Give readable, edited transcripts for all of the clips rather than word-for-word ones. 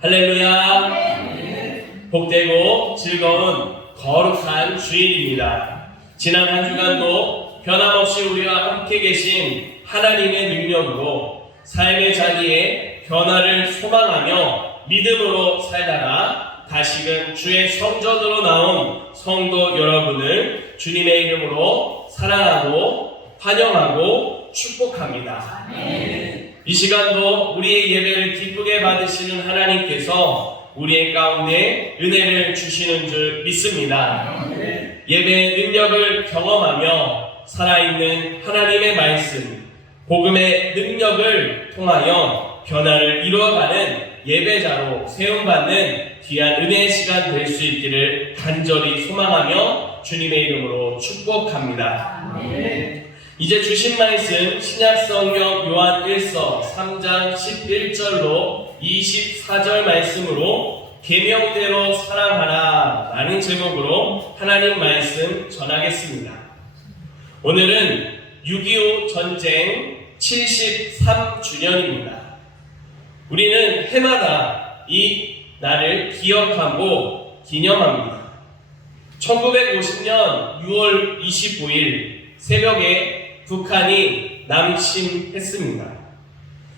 할렐루야. 복되고 즐거운 거룩한 주일입니다. 지난 한 주간도 변함없이 우리와 함께 계신 하나님의 능력으로 삶의 자리에 변화를 소망하며 믿음으로 살다가 다시금 주의 성전으로 나온 성도 여러분을 주님의 이름으로 사랑하고 환영하고 축복합니다. 이 시간도 우리의 예배를 기쁘게 받으시는 하나님께서 우리의 가운데 은혜를 주시는 줄 믿습니다. 예배의 능력을 경험하며 살아있는 하나님의 말씀, 복음의 능력을 통하여 변화를 이루어가는 예배자로 세움받는 귀한 은혜의 시간 될 수 있기를 간절히 소망하며 주님의 이름으로 축복합니다. 이제 주신 말씀 신약성경 요한 1서 3장 11절로 24절 말씀으로 계명대로 사랑하라 라는 제목으로 하나님 말씀 전하겠습니다. 오늘은 6.25 전쟁 73주년입니다. 우리는 해마다 이 날을 기억하고 기념합니다. 1950년 6월 25일 새벽에 북한이 남침했습니다.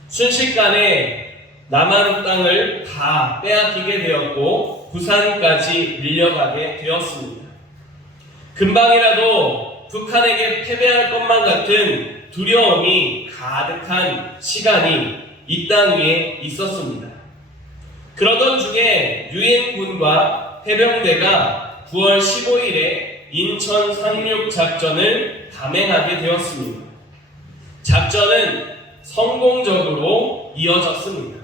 순식간에 남한 땅을 다 빼앗기게 되었고 부산까지 밀려가게 되었습니다. 금방이라도 북한에게 패배할 것만 같은 두려움이 가득한 시간이 이 땅 위에 있었습니다. 그러던 중에 유엔군과 해병대가 9월 15일에 인천 상륙 작전을 감행하게 되었습니다. 작전은 성공적으로 이어졌습니다.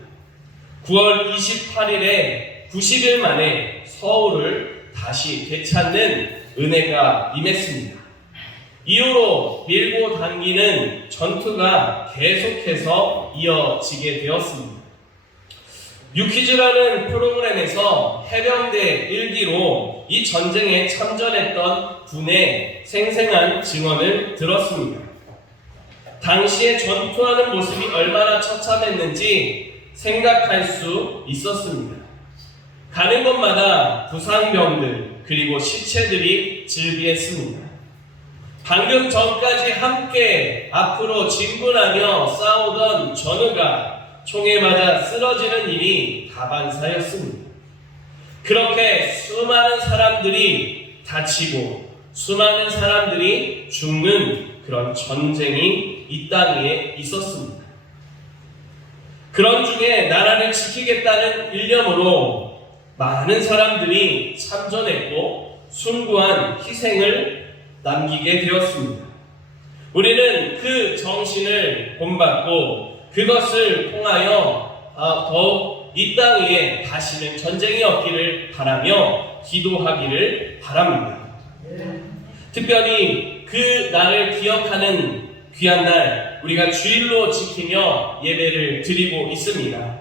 9월 28일에 90일 만에 서울을 다시 되찾는 은혜가 임했습니다. 이후로 밀고 당기는 전투가 계속해서 이어지게 되었습니다. 유퀴즈라는 프로그램에서 해병대 일기로 이 전쟁에 참전했던 군의 생생한 증언을 들었습니다. 당시에 전투하는 모습이 얼마나 처참했는지 생각할 수 있었습니다. 가는 곳마다 부상병들 그리고 시체들이 즐비했습니다. 방금 전까지 함께 앞으로 진군하며 싸우던 전우가 총에 맞아 쓰러지는 일이 다반사였습니다. 그렇게 수많은 사람들이 다치고 수많은 사람들이 죽는 그런 전쟁이 이 땅 위에 있었습니다. 그런 중에 나라를 지키겠다는 일념으로 많은 사람들이 참전했고 숭고한 희생을 남기게 되었습니다. 우리는 그 정신을 본받고 그것을 통하여 더욱 이 땅 위에 다시는 전쟁이 없기를 바라며 기도하기를 바랍니다. 특별히 그 날을 기억하는 귀한 날 우리가 주일로 지키며 예배를 드리고 있습니다.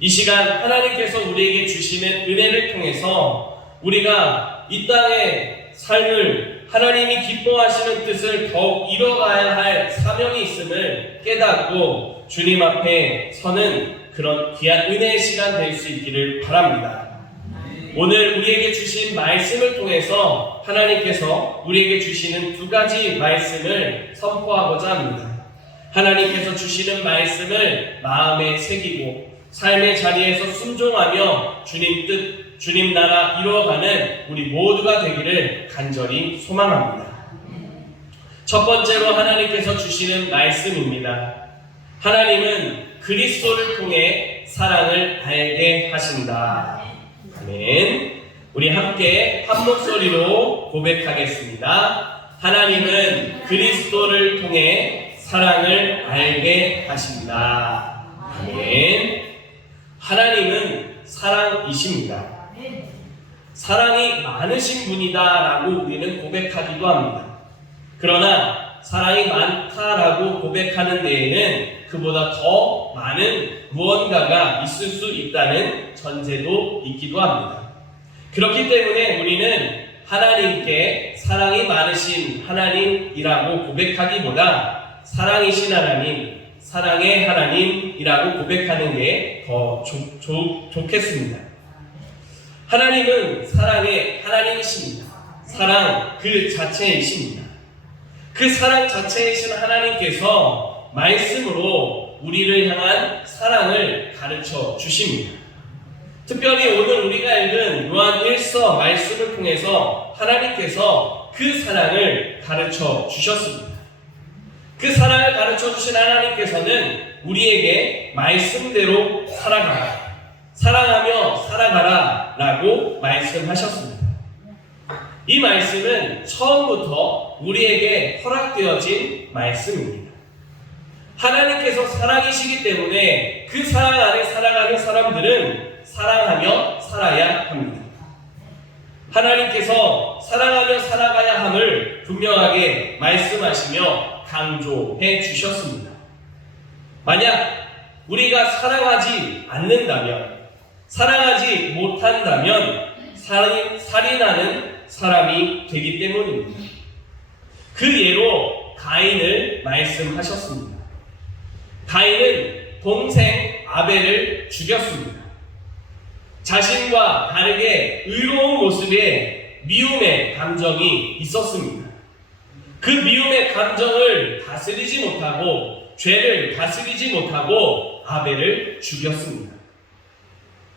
이 시간 하나님께서 우리에게 주시는 은혜를 통해서 우리가 이 땅의 삶을 하나님이 기뻐하시는 뜻을 더욱 이뤄가야 할 사명이 있음을 깨닫고 주님 앞에 서는 그런 귀한 은혜의 시간 될 수 있기를 바랍니다. 오늘 우리에게 주신 말씀을 통해서 하나님께서 우리에게 주시는 두 가지 말씀을 선포하고자 합니다. 하나님께서 주시는 말씀을 마음에 새기고 삶의 자리에서 순종하며 주님 뜻, 주님 나라 이루어가는 우리 모두가 되기를 간절히 소망합니다. 첫 번째로 하나님께서 주시는 말씀입니다. 하나님은 그리스도를 통해 사랑을 알게 하신다. 아멘. 우리 함께 한 목소리로 고백하겠습니다. 하나님은 그리스도를 통해 사랑을 알게 하신다. 아멘. 하나님은 사랑이십니다. 사랑이 많으신 분이다라고 우리는 고백하기도 합니다. 그러나 사랑이 많다라고 고백하는 데에는 그보다 더 많은 무언가가 있을 수 있다는 전제도 있기도 합니다. 그렇기 때문에 우리는 하나님께 사랑이 많으신 하나님이라고 고백하기보다 사랑이신 하나님, 사랑의 하나님이라고 고백하는 게 더 좋겠습니다. 하나님은 사랑의 하나님이십니다. 사랑 그 자체이십니다. 그 사랑 자체이신 하나님께서 말씀으로 우리를 향한 사랑을 가르쳐 주십니다. 특별히 오늘 우리가 읽은 요한 1서 말씀을 통해서 하나님께서 그 사랑을 가르쳐 주셨습니다. 그 사랑을 가르쳐 주신 하나님께서는 우리에게 말씀대로 살아가라, 사랑하며 살아가라 라고 말씀하셨습니다. 이 말씀은 처음부터 우리에게 허락되어진 말씀입니다. 하나님께서 사랑이시기 때문에 그 사랑 안에 살아가는 사람들은 사랑하며 살아야 합니다. 하나님께서 사랑하며 살아가야 함을 분명하게 말씀하시며 강조해 주셨습니다. 만약 우리가 사랑하지 않는다면, 사랑하지 못한다면 살인하는 사람이 되기 때문입니다. 그 예로 가인을 말씀하셨습니다. 가인은 동생 아벨을 죽였습니다. 자신과 다르게 의로운 모습에 미움의 감정이 있었습니다. 그 미움의 감정을 다스리지 못하고, 죄를 다스리지 못하고 아벨을 죽였습니다.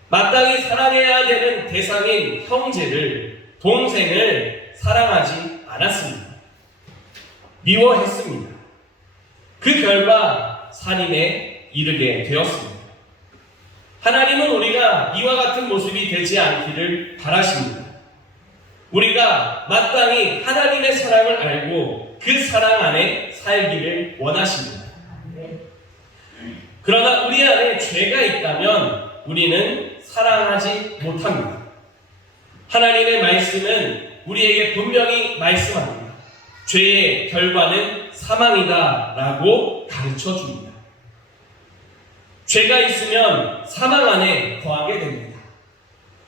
마땅히 사랑해야 되는 대상인 형제를, 동생을 사랑하지 않았습니다. 미워했습니다. 그 결과 살인에 이르게 되었습니다. 하나님은 우리가 이와 같은 모습이 되지 않기를 바라십니다. 우리가 마땅히 하나님의 사랑을 알고 그 사랑 안에 살기를 원하십니다. 그러나 우리 안에 죄가 있다면 우리는 사랑하지 못합니다. 하나님의 말씀은 우리에게 분명히 말씀합니다. 죄의 결과는 사망이다 라고 가르쳐 줍니다. 죄가 있으면 사망 안에 거하게 됩니다.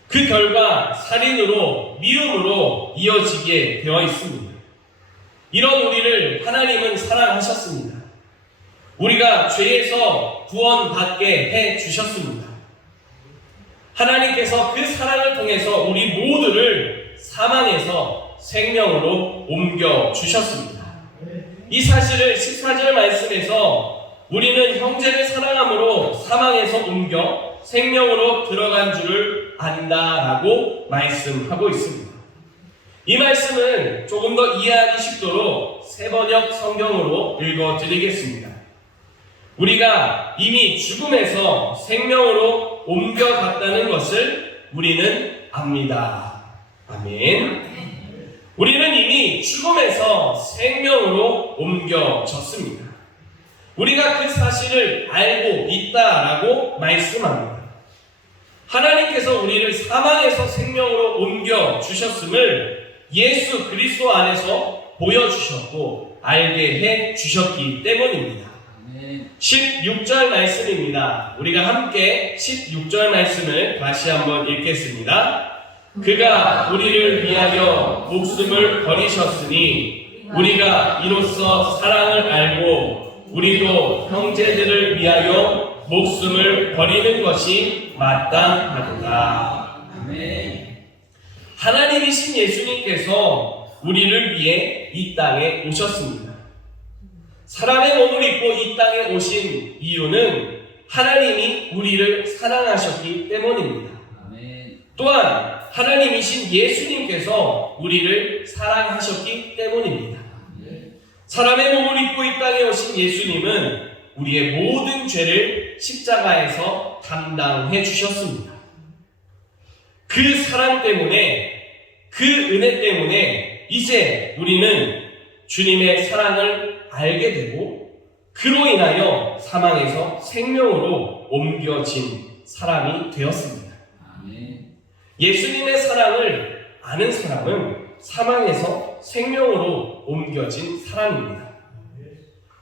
그 결과 살인으로, 미움으로 이어지게 되어 있습니다. 이런 우리를 하나님은 사랑하셨습니다. 우리가 죄에서 구원받게 해 주셨습니다. 하나님께서 그 사랑을 통해서 우리 모두를 사망에서 생명으로 옮겨 주셨습니다. 이 사실을 14절 말씀에서 우리는 형제를 사랑함으로 사망에서 옮겨 생명으로 들어간 줄을 안다라고 말씀하고 있습니다. 이 말씀을 조금 더 이해하기 쉽도록 세번역 성경으로 읽어드리겠습니다. 우리가 이미 죽음에서 생명으로 옮겨갔다는 것을 우리는 압니다. 아멘. 우리는 이미 죽음에서 생명으로 옮겨졌습니다. 우리가 그 사실을 알고 있다라고 말씀합니다. 하나님께서 우리를 사망에서 생명으로 옮겨주셨음을 예수 그리스도 안에서 보여주셨고 알게 해주셨기 때문입니다. 16절 말씀입니다. 우리가 함께 16절 말씀을 다시 한번 읽겠습니다. 그가 우리를 위하여 목숨을 버리셨으니 우리가 이로써 사랑을 알고 우리도 형제들을 위하여 목숨을 버리는 것이 마땅하도다. 하나님이신 예수님께서 우리를 위해 이 땅에 오셨습니다. 사람의 몸을 입고 이 땅에 오신 이유는 하나님이 우리를 사랑하셨기 때문입니다. 또한 하나님이신 예수님께서 우리를 사랑하셨기 때문입니다. 사람의 몸을 입고 이 땅에 오신 예수님은 우리의 모든 죄를 십자가에서 담당해 주셨습니다. 그 사랑 때문에, 그 은혜 때문에 이제 우리는 주님의 사랑을 알게 되고 그로 인하여 사망에서 생명으로 옮겨진 사람이 되었습니다. 예수님의 사랑을 아는 사람은 사망에서 생명으로 옮겨진 사람입니다.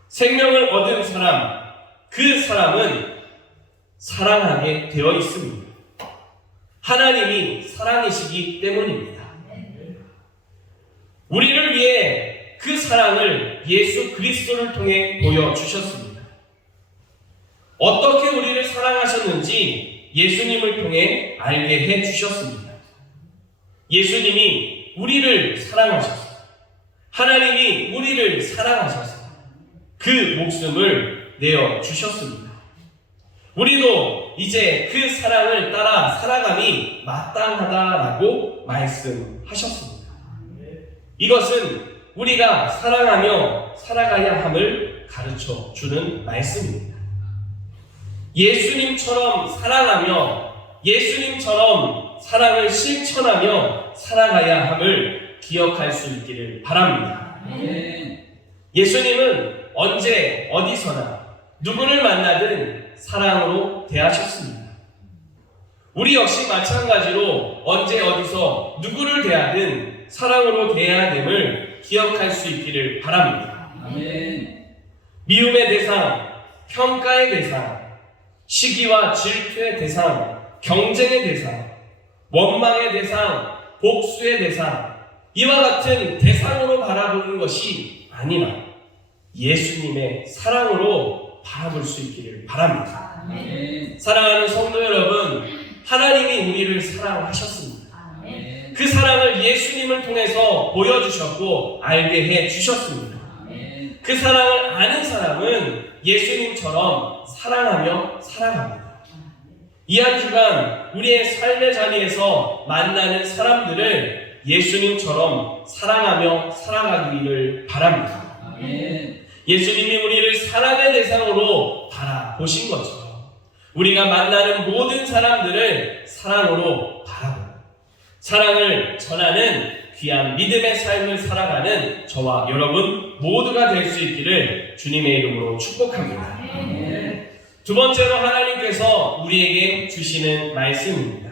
생명을 얻은 사람, 그 사람은 사랑하게 되어 있습니다. 하나님이 사랑이시기 때문입니다. 우리를 위해 그 사랑을 예수 그리스도를 통해 보여주셨습니다. 하셨는지 예수님을 통해 알게 해 주셨습니다. 예수님이 우리를 사랑하셔서, 하나님이 우리를 사랑하셔서 그 목숨을 내어 주셨습니다. 우리도 이제 그 사랑을 따라 살아감이 마땅하다라고 말씀하셨습니다. 이것은 우리가 사랑하며 살아가야 함을 가르쳐 주는 말씀입니다. 예수님처럼 사랑하며 예수님처럼 사랑을 실천하며 살아가야 함을 기억할 수 있기를 바랍니다. 예수님은 언제 어디서나 누구를 만나든 사랑으로 대하셨습니다. 우리 역시 마찬가지로 언제 어디서 누구를 대하든 사랑으로 대해야 됨을 기억할 수 있기를 바랍니다. 미움의 대상, 평가의 대상, 시기와 질투의 대상, 경쟁의 대상, 원망의 대상, 복수의 대상, 이와 같은 대상으로 바라보는 것이 아니라 예수님의 사랑으로 바라볼 수 있기를 바랍니다. 사랑하는 성도 여러분, 하나님이 우리를 사랑하셨습니다. 그 사랑을 예수님을 통해서 보여주셨고 알게 해주셨습니다. 그 사랑을 아는 사람은 예수님처럼 사랑하며 살아갑니다. 이 한 주간 우리의 삶의 자리에서 만나는 사람들을 예수님처럼 사랑하며 살아가기를 바랍니다. 예수님이 우리를 사랑의 대상으로 바라보신 것처럼 우리가 만나는 모든 사람들을 사랑으로 바라보고 사랑을 전하는 귀한 믿음의 삶을 살아가는 저와 여러분 모두가 될 수 있기를 주님의 이름으로 축복합니다. 두 번째로 하나님께서 우리에게 주시는 말씀입니다.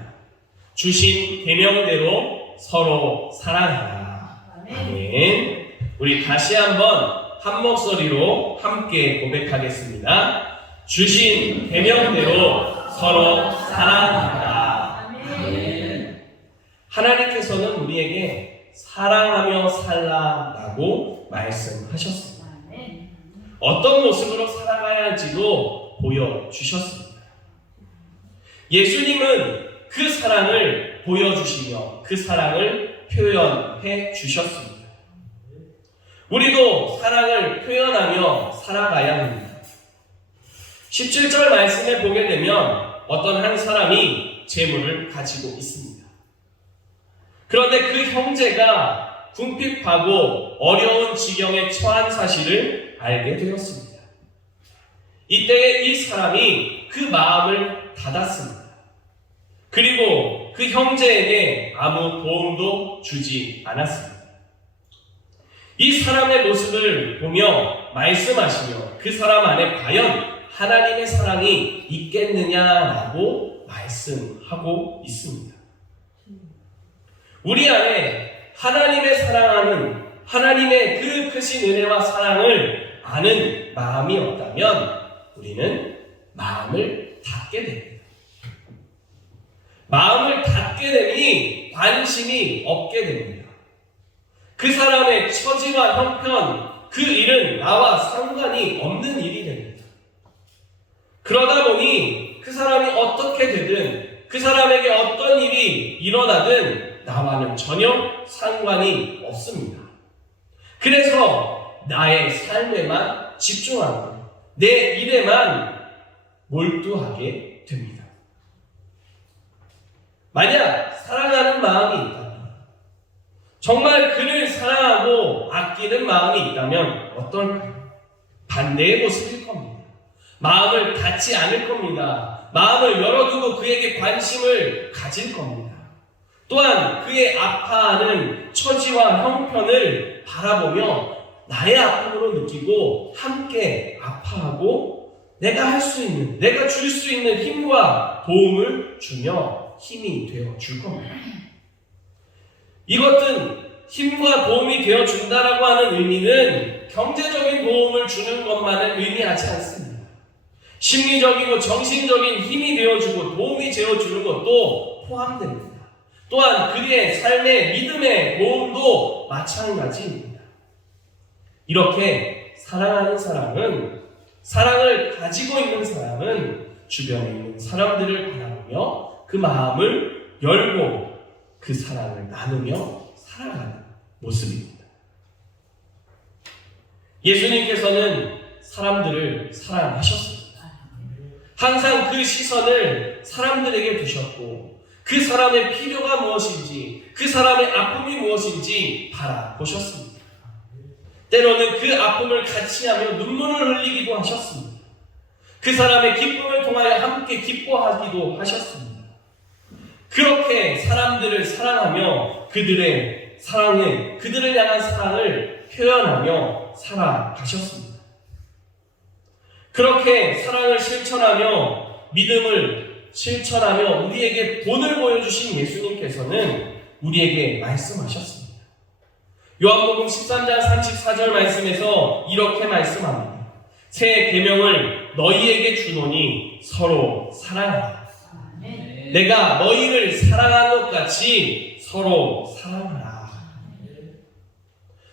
주신 계명대로 서로 사랑하라. 아멘. 우리 다시 한번 한 목소리로 함께 고백하겠습니다. 주신 계명대로 서로 사랑하라. 아멘. 하나님께서는 우리에게 사랑하며 살라라고 말씀하셨습니다. 어떤 모습으로 살아가야 할지도 보여주셨습니다. 예수님은 그 사랑을 보여주시며 그 사랑을 표현해 주셨습니다. 우리도 사랑을 표현하며 살아가야 합니다. 17절 말씀에 보게 되면 어떤 한 사람이 재물을 가지고 있습니다. 그런데 그 형제가 궁핍하고 어려운 지경에 처한 사실을 알게 되었습니다. 이때에 이 사람이 그 마음을 닫았습니다. 그리고 그 형제에게 아무 도움도 주지 않았습니다. 이 사람의 모습을 보며 말씀하시며 그 사람 안에 과연 하나님의 사랑이 있겠느냐라고 말씀하고 있습니다. 우리 안에 하나님의 사랑하는 하나님의 그 크신 은혜와 사랑을 아는 마음이 없다면 우리는 마음을 닫게 됩니다. 마음을 닫게 되니 관심이 없게 됩니다. 그 사람의 처지와 형편, 그 일은 나와 상관이 없는 일이 됩니다. 그러다 보니 그 사람이 어떻게 되든 그 사람에게 어떤 일이 일어나든 나와는 전혀 상관이 없습니다. 그래서 나의 삶에만 집중하고 내 일에만 몰두하게 됩니다. 만약 사랑하는 마음이 있다면, 정말 그를 사랑하고 아끼는 마음이 있다면 어떨까요? 반대의 모습일 겁니다. 마음을 닫지 않을 겁니다. 마음을 열어두고 그에게 관심을 가질 겁니다. 또한 그의 아파하는 처지와 형편을 바라보며 나의 아픔으로 느끼고 함께 아파하고 내가 할 수 있는, 내가 줄 수 있는 힘과 도움을 주며 힘이 되어 줄 겁니다. 이것은 힘과 도움이 되어 준다라고 하는 의미는 경제적인 도움을 주는 것만을 의미하지 않습니다. 심리적이고 정신적인 힘이 되어주고 도움이 되어주는 것도 포함됩니다. 또한 그의 삶의 믿음의 도움도 마찬가지입니다. 이렇게 사랑하는 사람은, 사랑을 가지고 있는 사람은 주변에 있는 사람들을 바라보며 그 마음을 열고 그 사랑을 나누며 살아가는 모습입니다. 예수님께서는 사람들을 사랑하셨습니다. 항상 그 시선을 사람들에게 두셨고 그 사람의 필요가 무엇인지, 그 사람의 아픔이 무엇인지 바라보셨습니다. 때로는 그 아픔을 같이 하며 눈물을 흘리기도 하셨습니다. 그 사람의 기쁨을 통하여 함께 기뻐하기도 하셨습니다. 그렇게 사람들을 사랑하며 그들을 향한 사랑을 표현하며 살아가셨습니다. 그렇게 사랑을 실천하며 믿음을 실천하며 우리에게 본을 보여주신 예수님께서는 우리에게 말씀하셨습니다. 요한복음 13장 34절 말씀에서 이렇게 말씀합니다. 새 계명을 너희에게 주노니 서로 사랑하라. 내가 너희를 사랑한 것 같이 서로 사랑하라.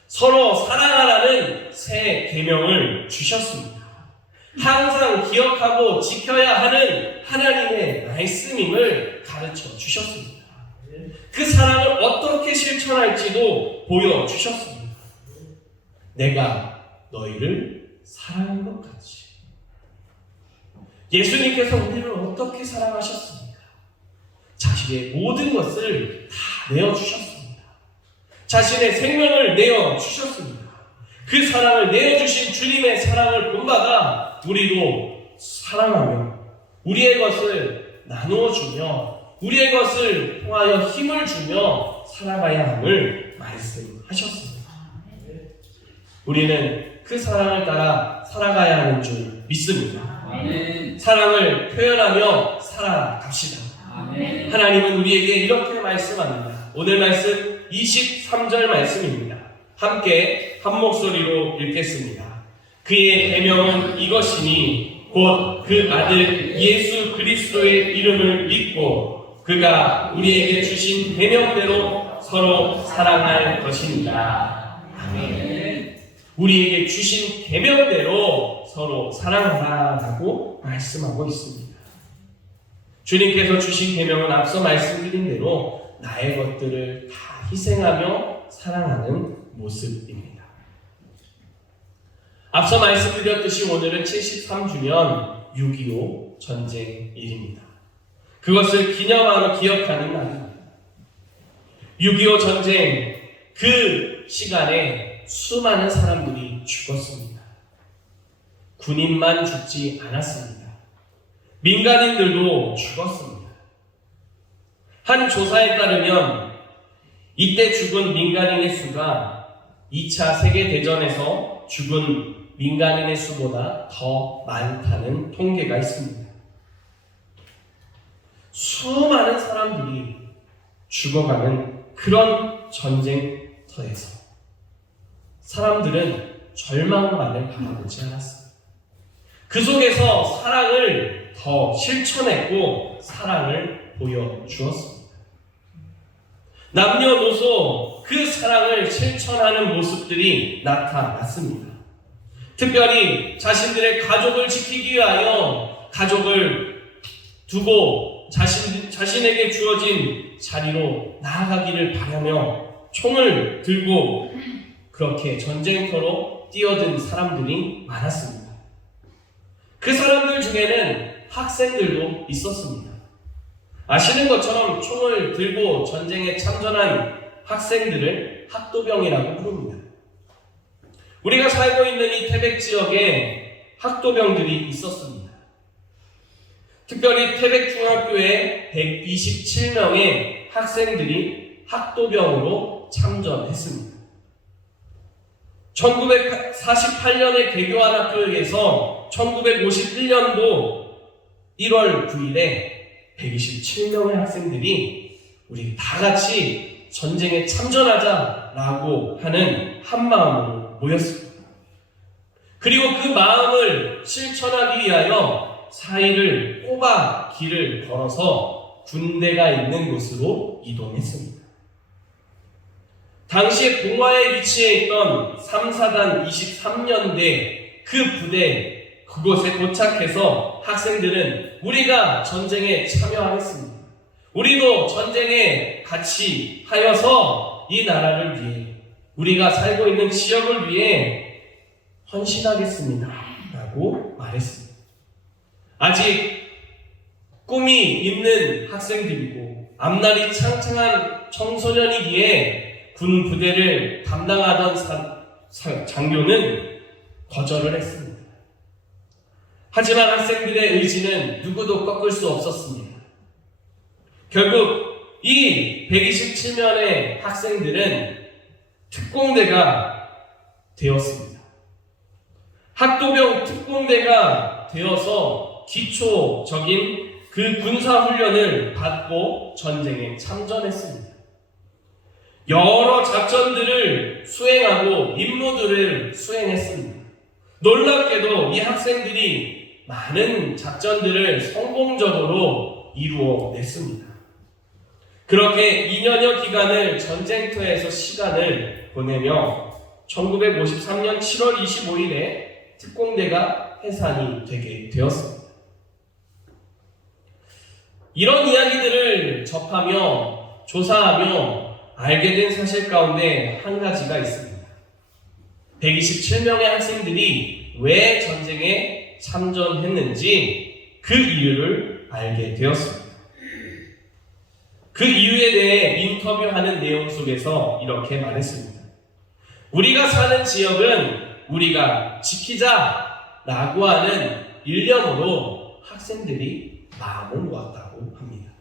서로 사랑하라는 새 계명을 주셨습니다. 항상 기억하고 지켜야 하는 하나님의 말씀임을 가르쳐 주셨습니다. 그 사랑을 어떻게 실천할지도 보여주셨습니다. 내가 너희를 사랑한 것 같이. 예수님께서 우리를 어떻게 사랑하셨습니까? 자신의 모든 것을 다 내어주셨습니다. 자신의 생명을 내어주셨습니다. 그 사랑을 내어주신 주님의 사랑을 본받아 우리도 사랑하며 우리의 것을 나누어주며 우리의 것을 통하여 힘을 주며 살아가야 함을 말씀하셨습니다. 우리는 그 사랑을 따라 살아가야 하는 줄 믿습니다. 사랑을 표현하며 살아갑시다. 하나님은 우리에게 이렇게 말씀합니다. 오늘 말씀 23절 말씀입니다. 함께 한 목소리로 읽겠습니다. 그의 계명은 이것이니 곧 그 아들 예수 그리스도의 이름을 믿고 그가 우리에게 주신 계명대로 서로 사랑할 것입니다. 아멘. 우리에게 주신 계명대로 서로 사랑하라고 말씀하고 있습니다. 주님께서 주신 계명은 앞서 말씀드린 대로 나의 것들을 다 희생하며 사랑하는 모습입니다. 앞서 말씀드렸듯이 오늘은 73주년 6.25 전쟁일입니다. 그것을 기념하며 기억하는 날입니다. 6.25 전쟁 그 시간에 수많은 사람들이 죽었습니다. 군인만 죽지 않았습니다. 민간인들도 죽었습니다. 한 조사에 따르면 이때 죽은 민간인의 수가 2차 세계대전에서 죽은 민간인의 수보다 더 많다는 통계가 있습니다. 수많은 사람들이 죽어가는 그런 전쟁터에서 사람들은 절망만을 바라보지 않았습니다. 그 속에서 사랑을 더 실천했고 사랑을 보여주었습니다. 남녀노소 그 사랑을 실천하는 모습들이 나타났습니다. 특별히 자신들의 가족을 지키기 위하여 가족을 두고 자신에게 주어진 자리로 나아가기를 바라며 총을 들고 그렇게 전쟁터로 뛰어든 사람들이 많았습니다. 그 사람들 중에는 학생들도 있었습니다. 아시는 것처럼 총을 들고 전쟁에 참전한 학생들을 학도병이라고 부릅니다. 우리가 살고 있는 이 태백 지역에 학도병들이 있었습니다. 특별히 태백 중학교에 127명의 학생들이 학도병으로 참전했습니다. 1948년에 개교한 학교에서 1951년도 1월 9일에 127명의 학생들이 우리 다 같이 전쟁에 참전하자라고 하는 한 마음으로 모였습니다. 그리고 그 마음을 실천하기 위하여 4일을 꼬박 길을 걸어서 군대가 있는 곳으로 이동했습니다. 당시에 봉화에 위치해 있던 3사단 23년대 그 부대 그곳에 도착해서 학생들은 우리가 전쟁에 참여하겠습니다. 우리도 전쟁에 같이 하여서 이 나라를 위해, 우리가 살고 있는 지역을 위해 헌신하겠습니다 라고 말했습니다. 아직 꿈이 있는 학생들이고 앞날이 창창한 청소년이기에 군 부대를 담당하던 장교는 거절을 했습니다. 하지만 학생들의 의지는 누구도 꺾을 수 없었습니다. 결국 이 127명의 학생들은 특공대가 되었습니다. 학도병 특공대가 되어서 기초적인 그 군사훈련을 받고 전쟁에 참전했습니다. 여러 작전들을 수행하고 임무들을 수행했습니다. 놀랍게도 이 학생들이 많은 작전들을 성공적으로 이루어냈습니다. 그렇게 2년여 기간을 전쟁터에서 시간을 보내며 1953년 7월 25일에 특공대가 해산이 되게 되었습니다. 이런 이야기들을 접하며 조사하며 알게 된 사실 가운데 한 가지가 있습니다. 127명의 학생들이 왜 전쟁에 참전했는지 그 이유를 알게 되었습니다. 그 이유에 대해 인터뷰하는 내용 속에서 이렇게 말했습니다. 우리가 사는 지역은 우리가 지키자라고 하는 일념으로 학생들이 마음을 모았다고 합니다.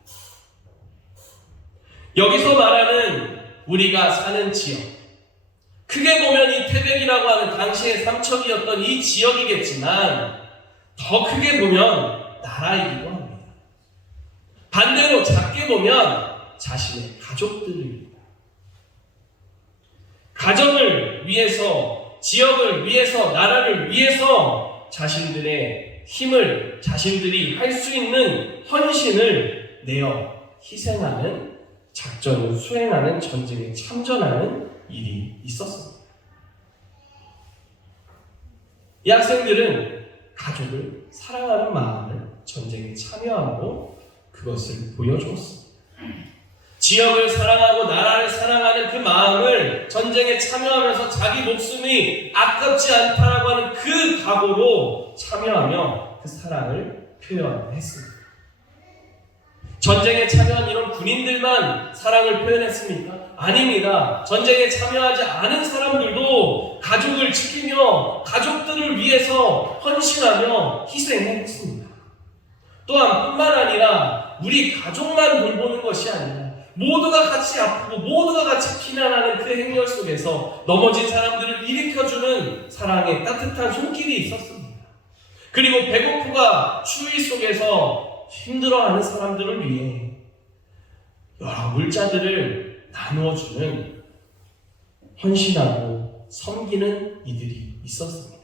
여기서 말하는 우리가 사는 지역, 크게 보면 이 태백이라고 하는 당시의 삼척이었던 이 지역이겠지만 더 크게 보면 나라이기도 합니다. 반대로 작게 보면 자신의 가족들입니다. 가정을 위해서, 지역을 위해서, 나라를 위해서 자신들의 힘을, 자신들이 할 수 있는 헌신을 내어 희생하는 작전을 수행하는, 전쟁에 참전하는 일이 있었습니다. 이 학생들은 가족을 사랑하는 마음을 전쟁에 참여하고 그것을 보여주었습니다. 지역을 사랑하고 나라를 사랑하는 그 마음을 전쟁에 참여하면서 자기 목숨이 아깝지 않다라고 하는 그 각오로 참여하며 그 사랑을 표현했습니다. 전쟁에 참여한 이런 군인들만 사랑을 표현했습니까? 아닙니다. 전쟁에 참여하지 않은 사람들도 가족을 지키며 가족들을 위해서 헌신하며 희생했습니다. 또한 뿐만 아니라 우리 가족만 돌보는 것이 아니라 모두가 같이 아프고 모두가 같이 피난하는 그 행렬 속에서 넘어진 사람들을 일으켜주는 사랑의 따뜻한 손길이 있었습니다. 그리고 배고프가 추위 속에서 힘들어하는 사람들을 위해 여러 물자들을 나누어주는 헌신하고 섬기는 이들이 있었습니다.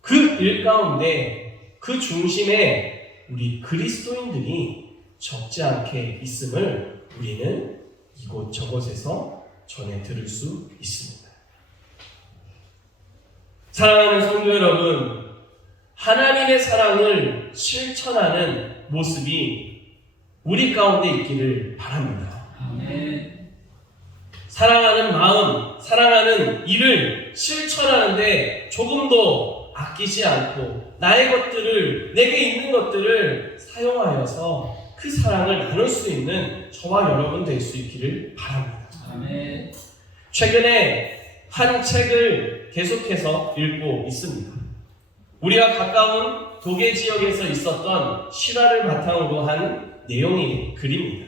그 일 가운데 그 중심에 우리 그리스도인들이 적지 않게 있음을 우리는 이곳저곳에서 전해 들을 수 있습니다. 사랑하는 성도 여러분, 하나님의 사랑을 실천하는 모습이 우리 가운데 있기를 바랍니다. 아멘. 사랑하는 마음, 사랑하는 일을 실천하는데 조금도 아끼지 않고 나의 것들을, 내게 있는 것들을 사용하여서 그 사랑을 나눌 수 있는 저와 여러분 될 수 있기를 바랍니다. 아멘. 최근에 한 책을 계속해서 읽고 있습니다. 우리가 가까운 도계 지역에서 있었던 실화를 바탕으로 한 내용의 글입니다.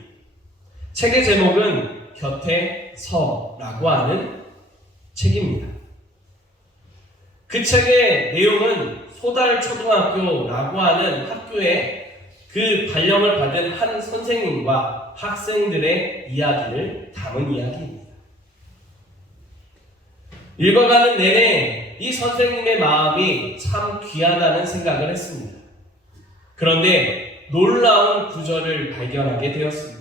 책의 제목은 곁에 서라고 하는 책입니다. 그 책의 내용은 소달초등학교라고 하는 학교에 그 발령을 받은 한 선생님과 학생들의 이야기를 담은 이야기입니다. 읽어가는 내내 이 선생님의 마음이 참 귀하다는 생각을 했습니다. 그런데 놀라운 구절을 발견하게 되었습니다.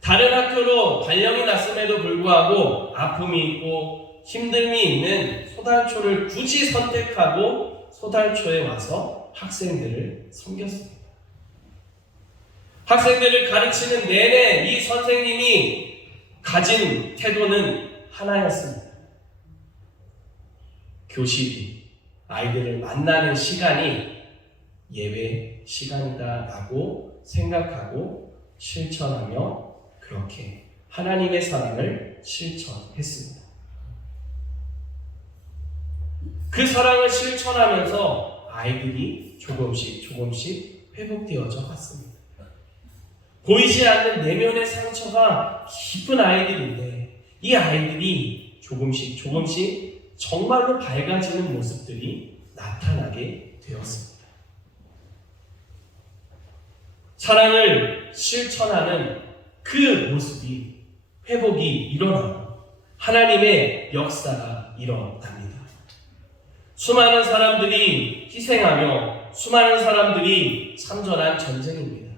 다른 학교로 발령이 났음에도 불구하고 아픔이 있고 힘듦이 있는 소달초를 굳이 선택하고 소달초에 와서 학생들을 섬겼습니다. 학생들을 가르치는 내내 이 선생님이 가진 태도는 하나였습니다. 교실이, 아이들을 만나는 시간이 예배 시간이다라고 생각하고 실천하며 그렇게 하나님의 사랑을 실천했습니다. 그 사랑을 실천하면서 아이들이 조금씩 회복되어져 갔습니다. 보이지 않는 내면의 상처가 깊은 아이들인데 이 아이들이 조금씩 정말로 밝아지는 모습들이 나타나게 되었습니다. 사랑을 실천하는 그 모습이 회복이 일어나고 하나님의 역사가 일어납니다. 수많은 사람들이 희생하며 수많은 사람들이 참전한 전쟁입니다.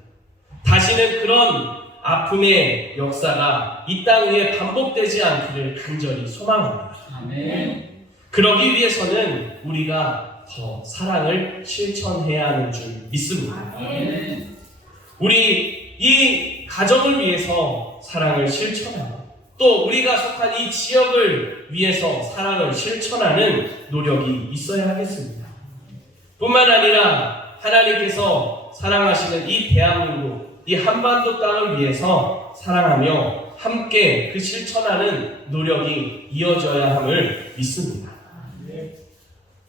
다시는 그런 아픔의 역사가 이 땅 위에 반복되지 않기를 간절히 소망합니다. 아멘. 그러기 위해서는 우리가 더 사랑을 실천해야 하는 줄 믿습니다. 아멘. 우리 이 가정을 위해서 사랑을 실천하고 또 우리가 속한 이 지역을 위해서 사랑을 실천하는 노력이 있어야 하겠습니다. 뿐만 아니라 하나님께서 사랑하시는 이 대한민국, 이 한반도 땅을 위해서 사랑하며 함께 그 실천하는 노력이 이어져야 함을 믿습니다.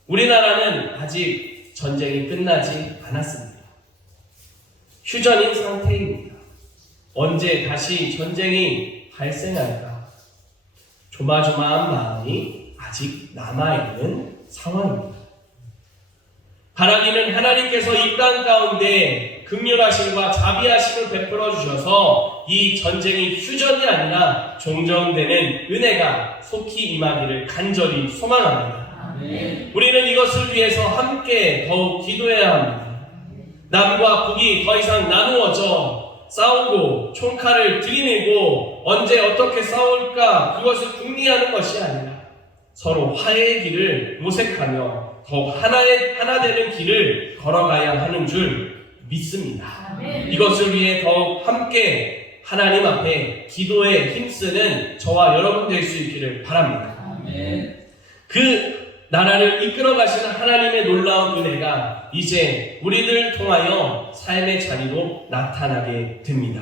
우리나라는 아직 전쟁이 끝나지 않았습니다. 휴전인 상태입니다. 언제 다시 전쟁이 발생할까? 조마조마한 마음이 아직 남아있는 상황입니다. 바라기는 하나님께서 이 땅 가운데 긍휼하심과 자비하심을 베풀어 주셔서 이 전쟁이 휴전이 아니라 종전되는 은혜가 속히 임하기를 간절히 소망합니다. 아멘. 우리는 이것을 위해서 함께 더욱 기도해야 합니다. 남과 북이 더 이상 나누어져 싸우고 총칼을 들이밀고 언제 어떻게 싸울까 그것을 궁리하는 것이 아니라 서로 화해의 길을 모색하며 더욱 하나 되는 길을 걸어가야 하는 줄 믿습니다. 이것을 위해 더욱 함께 하나님 앞에 기도에 힘쓰는 저와 여러분 될 수 있기를 바랍니다. 아멘. 그 나라를 이끌어 가시는 하나님의 놀라운 은혜가 이제 우리들 통하여 삶의 자리로 나타나게 됩니다.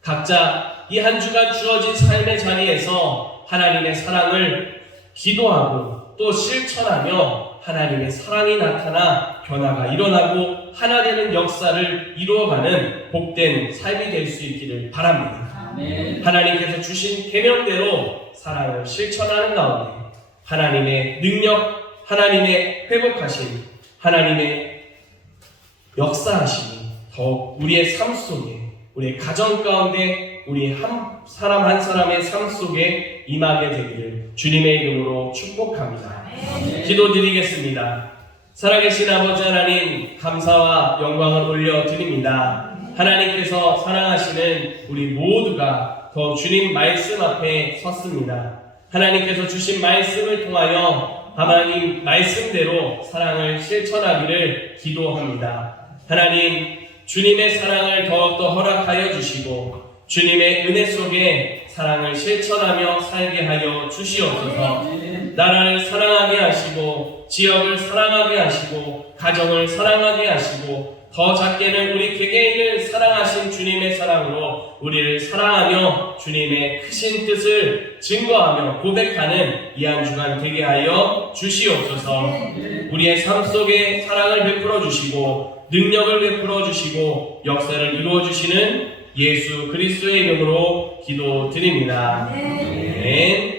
각자 이 한 주간 주어진 삶의 자리에서 하나님의 사랑을 기도하고 또 실천하며 하나님의 사랑이 나타나 변화가 일어나고 하나 되는 역사를 이루어가는 복된 삶이 될 수 있기를 바랍니다. 아멘. 하나님께서 주신 계명대로 사랑을 실천하는 가운데 하나님의 능력, 하나님의 회복하심, 하나님의 역사하심이 더욱 우리의 삶 속에, 우리의 가정 가운데, 우리 한 사람 한 사람의 삶 속에 임하게 되기를 주님의 이름으로 축복합니다. 기도드리겠습니다. 살아계신 아버지 하나님, 감사와 영광을 올려드립니다. 하나님께서 사랑하시는 우리 모두가 더 주님 말씀 앞에 섰습니다. 하나님께서 주신 말씀을 통하여 하나님 말씀대로 사랑을 실천하기를 기도합니다. 하나님, 주님의 사랑을 더욱더 허락하여 주시고 주님의 은혜 속에 사랑을 실천하며 살게 하여 주시옵소서. 나라를 사랑하게 하시고 지역을 사랑하게 하시고 가정을 사랑하게 하시고 더 작게는 우리 개개인을 사랑하신 주님의 사랑으로 우리를 사랑하며 주님의 크신 뜻을 증거하며 고백하는 이 한 주간 되게 하여 주시옵소서. 우리의 삶 속에 사랑을 베풀어 주시고 능력을 베풀어 주시고 역사를 이루어 주시는 예수 그리스도의 이름으로 기도드립니다. 아멘.